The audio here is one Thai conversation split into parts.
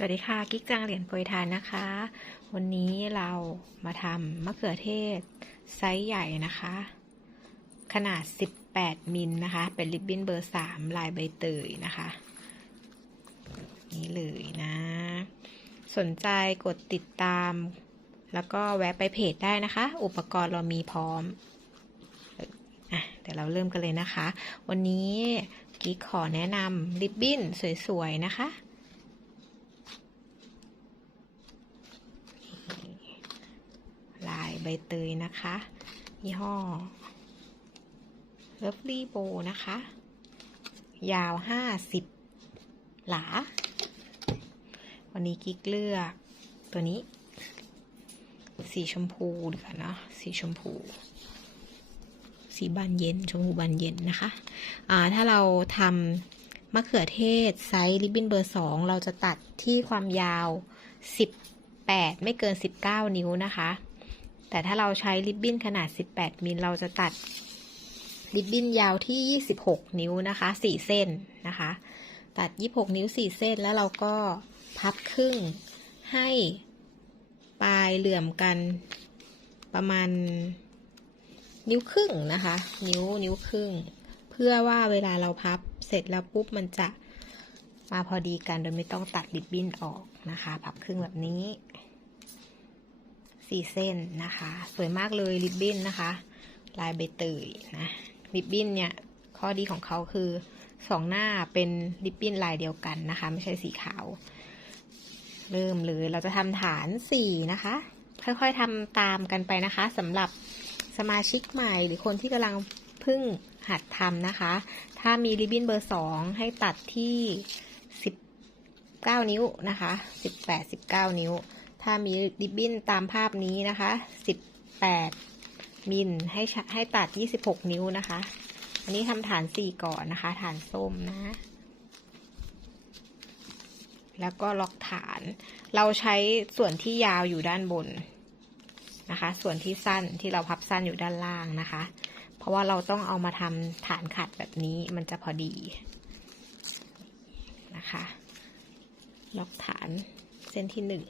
สวัสดีค่ะ กิ๊กจางเหรียญโปรยทานนะคะ วันนี้เรามาทำมะเขือเทศ ไซส์ใหญ่นะคะ ขนาด 18 มิลนะคะ เป็นริบบิ้นเบอร์ 3 ลายใบเตยนะคะ นี่เลยนะ สนใจกดติดตาม แล้วก็แวะไปเพจได้นะคะ อุปกรณ์เรามีพร้อมอะเดี๋ยวเราเริ่มกันเลยนะคะ วันนี้กิ๊กขอแนะนำริบบิ้นสวยๆนะคะ ลาย ใบเตยนะคะ ยี่ห้อ Lovely Bow นะคะ ยาว 50 หลา วันนี้กิ๊กเลือกตัวนี้ สีชมพูดีกว่านะสีชมพู สีบานเย็น ชมพูบานเย็นนะคะอ่าถ้าเราทำมะเขือเทศไซส์ริบบิ้นเบอร์สองเราจะตัดที่ความยาว18ไม่เกิน 19 นิ้วนะคะ แต่ถ้าเราใช้ริบบิ้นขนาด 18 มิลเราจะตัดริบบิ้นยาวที่ 26 นิ้วนะคะ 4 เส้นนะคะ ตัด 26 นิ้ว 4 เส้นแล้วเราก็พับครึ่งให้ปลายเหลื่อมกันประมาณนิ้วครึ่งนะคะ นิ้วนิ้วครึ่ง เพื่อว่าเวลาเราพับเสร็จแล้วปุ๊บมันจะมาพอดีกันโดยไม่ต้องตัดริบบิ้นออกนะคะ พับครึ่งแบบนี้ สี่เส้นนะคะ สวยมากเลยริบบิ้นนะคะ ลายใบเตยนะริบบิ้นเนี่ยข้อดีของเขาคือสองหน้าเป็นริบบิ้นลายเดียวกันนะคะ ไม่ใช่สีขาว เริ่มเลยเราจะทำฐานสี่นะคะ ค่อยๆทำตามกันไปนะคะสำหรับสมาชิกใหม่หรือคนที่กำลังเพิ่งหัดทำนะคะ ถ้ามีริบบิ้นเบอร์สองให้ตัดที่สิบเก้านิ้วนะคะสิบแปดสิบเก้านิ้ว ถ้ามีริบบิ้นตามภาพนี้นะคะ18มิลให้ใช้ให้ตัด26นิ้วนะคะ อันนี้ทำฐาน4ก่อนนะคะ ฐานส้มนะ แล้วก็ล็อกฐาน เราใช้ส่วนที่ยาวอยู่ด้านบนนะคะ ส่วนที่สั้นที่เราพับสั้นอยู่ด้านล่างนะคะ เพราะว่าเราต้องเอามาทำฐานขัดแบบนี้มันจะพอดีนะคะ ล็อกฐานเส้นที่หนึ่ง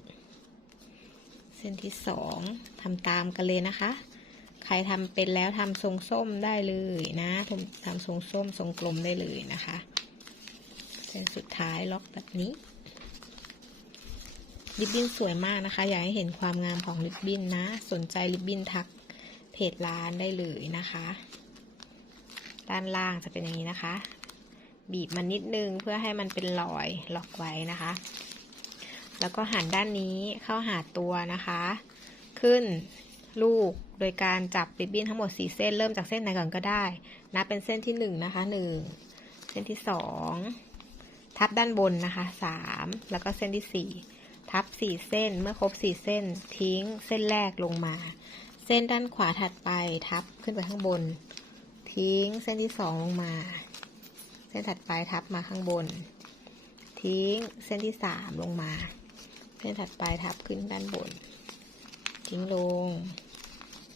เส้นที่สองทำตามกันเลยนะคะ ใครทำเป็นแล้วทำทรงส้มได้เลยนะทำทำทรงส้มทรงกลมได้เลยนะคะ เส้นสุดท้ายล็อกแบบนี้ริบบิ้นสวยมากนะคะ อยากให้เห็นความงามของริบบิ้นนะ สนใจริบบิ้นทักเพจร้านได้เลยนะคะ ด้านล่างจะเป็นอย่างนี้นะคะ บีบมันนิดนึงเพื่อให้มันเป็นรอยล็อกไว้นะคะ แล้วก็หันด้านนี้เข้าหาตัวนะคะ ขึ้นลูกโดยการจับริบบิ้นทั้งหมด 4 เส้น เริ่มจากเส้นไหนก่อนก็ได้ นับเป็นเส้นที่ 1 นะคะ 1 เส้นที่ 2 ทับด้านบนนะคะ 3 แล้วก็เส้นที่ 4 ทับ 4 เส้นเมื่อครบ 4 เส้น ทิ้งเส้นแรกลงมา เส้นด้านขวาถัดไปทับขึ้นไปข้างบน ทิ้งเส้นที่ 2 ลงมา เส้นถัดไปทับมาข้างบน ทิ้งเส้นที่ 3 ลงมา เส้นถัดไปทับขึ้นด้านบน ทิ้งลง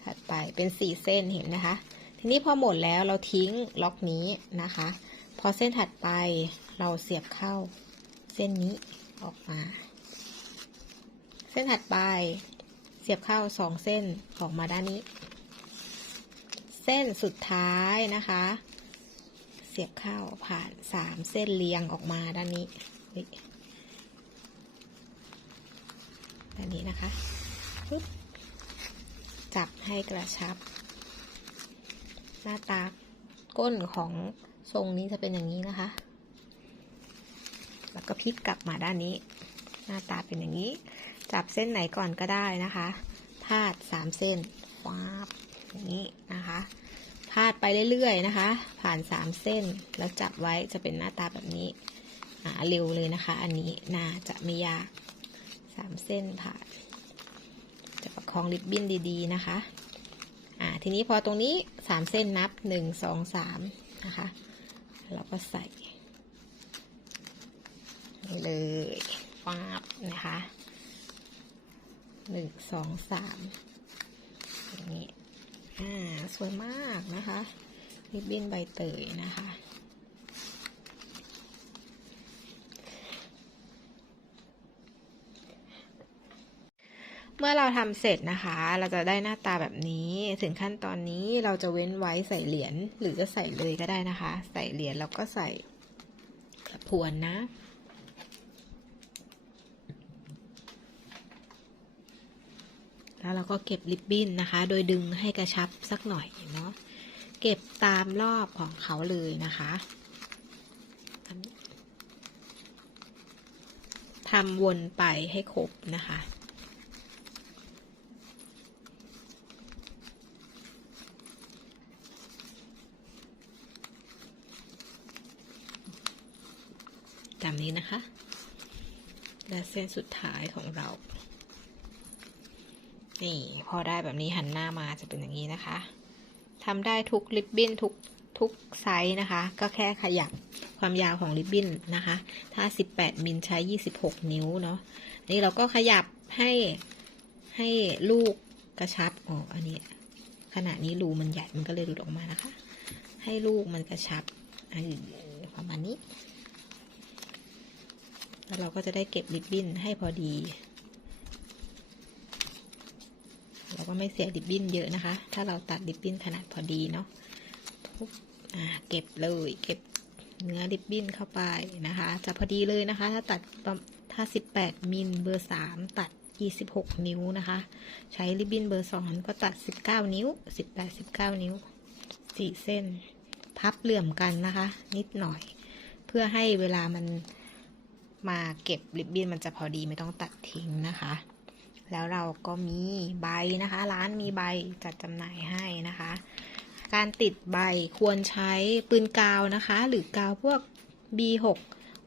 ถัดไปเป็นสี่เส้นเห็นนะคะ ทีนี้พอหมดแล้วเราทิ้งล็อกนี้นะคะ พอเส้นถัดไปเราเสียบเข้าเส้นนี้ออกมา เส้นถัดไปเสียบเข้าสองเส้นออกมาด้านนี้ เส้นสุดท้ายนะคะ เสียบเข้าผ่านสามเส้นเรียงออกมาด้านนี้ แบบนี้นะคะปึ๊บจับให้กระชับ หน้าตาก้นของทรงนี้จะเป็นอย่างนี้นะคะ แล้วก็พลิกกลับมาด้านนี้ หน้าตาเป็นอย่างนี้ จับเส้นไหนก่อนก็ได้นะคะพาดสามเส้นวาบอย่างนี้นะคะพาดไปเรื่อยๆนะคะ ผ่านสามเส้นแล้วจับไว้จะเป็นหน้าตาแบบนี้อ่าเร็วเลยนะคะ อันนี้น่าจะไม่ยาก สามเส้นผ่านจะประคองริบบิ้นดีๆนะคะอ่าทีนี้พอตรงนี้สามเส้นนับหนึ่งสองสามนะคะเราก็ใส่นี่เลยฟาบนะคะหนึ่งสองสามอย่างนี้อ่าสวยมากนะคะริบบิ้นใบเตยนะคะ เมื่อเราทำเสร็จนะคะ เราจะได้หน้าตาแบบนี้ ถึงขั้นตอนนี้เราจะเว้นไว้ใส่เหรียญหรือจะใส่เลยก็ได้นะคะ ใส่เหรียญแล้วก็ใส่พวนนะแล้วเราก็เก็บริบบิ้นนะคะ โดยดึงให้กระชับสักหน่อยเนาะ เก็บตามรอบของเขาเลยนะคะทำวนไปให้ครบนะคะ ตามนี้นะคะ และเส้นสุดท้ายของเรา นี่พอได้แบบนี้หันหน้ามาจะเป็นอย่างนี้นะคะทำได้ทุกริบบิ้นทุกทุกไซส์นะคะ ก็แค่ขยับความยาวของริบบิ้นนะคะ ถ้า 18 มิลใช้ 26 นิ้วเนาะนี่เราก็ขยับให้ให้ลูกกระชับอ๋ออันนี้ขณะนี้รูมันใหญ่มันก็เลยหลุดออกมานะคะ ให้ลูกมันกระชับอันประมาณนี้ แล้วเราก็จะได้เก็บริบบิ้นให้พอดี เราก็ไม่เสียริบบิ้นเยอะนะคะ ถ้าเราตัดริบบิ้นขนาดพอดีเนาะทุบเก็บเลย เก็บเนื้อริบบิ้นเข้าไปนะคะ จะพอดีเลยนะคะ ถ้าตัดถ้า 18 มิลเบอร์ 3 ตัด 26 นิ้วนะคะ ใช้ริบบิ้นเบอร์ 2 ก็ตัด 19 นิ้ว 18 19 นิ้ว 4 เส้น พับเหลื่อมกันนะคะ นิดหน่อย เพื่อให้เวลามัน มาเก็บริบบิ้นมันจะพอดีไม่ต้องตัดทิ้งนะคะ แล้วเราก็มีใบนะคะ ร้านมีใบจัดจำหน่ายให้นะคะ การติดใบควรใช้ปืนกาวนะคะ หรือกาวพวก B6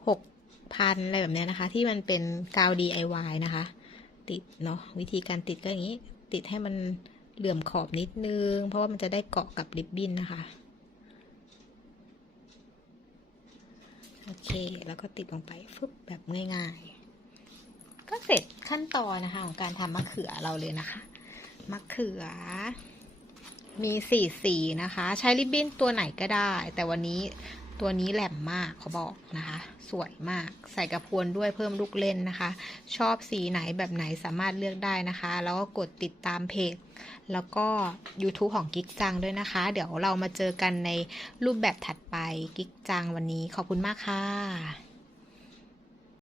6,000อะไรแบบนี้นะคะ ที่มันเป็นกาว DIY นะคะ ติดเนาะวิธีการติดก็อย่างนี้ ติดให้มันเหลื่อมขอบนิดนึง เพราะว่ามันจะได้เกาะกับริบบิ้นนะคะ โอเค แล้วก็ติดลงไปฟึบแบบง่ายๆ ก็เสร็จขั้นตอนนะคะของการทำมะเขือเราเลยนะคะ มะเขือ มีสี่สีนะคะ ใช้ริบบิ้นตัวไหนก็ได้ แต่วันนี้ ตัวนี้แหลมมากเขาบอกนะคะ สวยมากใส่กระพวนด้วยเพิ่มลูกเล่นนะคะ ชอบสีไหนแบบไหนสามารถเลือกได้นะคะ แล้วก็กดติดตามเพจ แล้วก็ YouTube ของกิ๊กจังด้วยนะคะ เดี๋ยวเรามาเจอกันในรูปแบบถัดไปกิ๊กจังวันนี้ขอบคุณมากค่ะ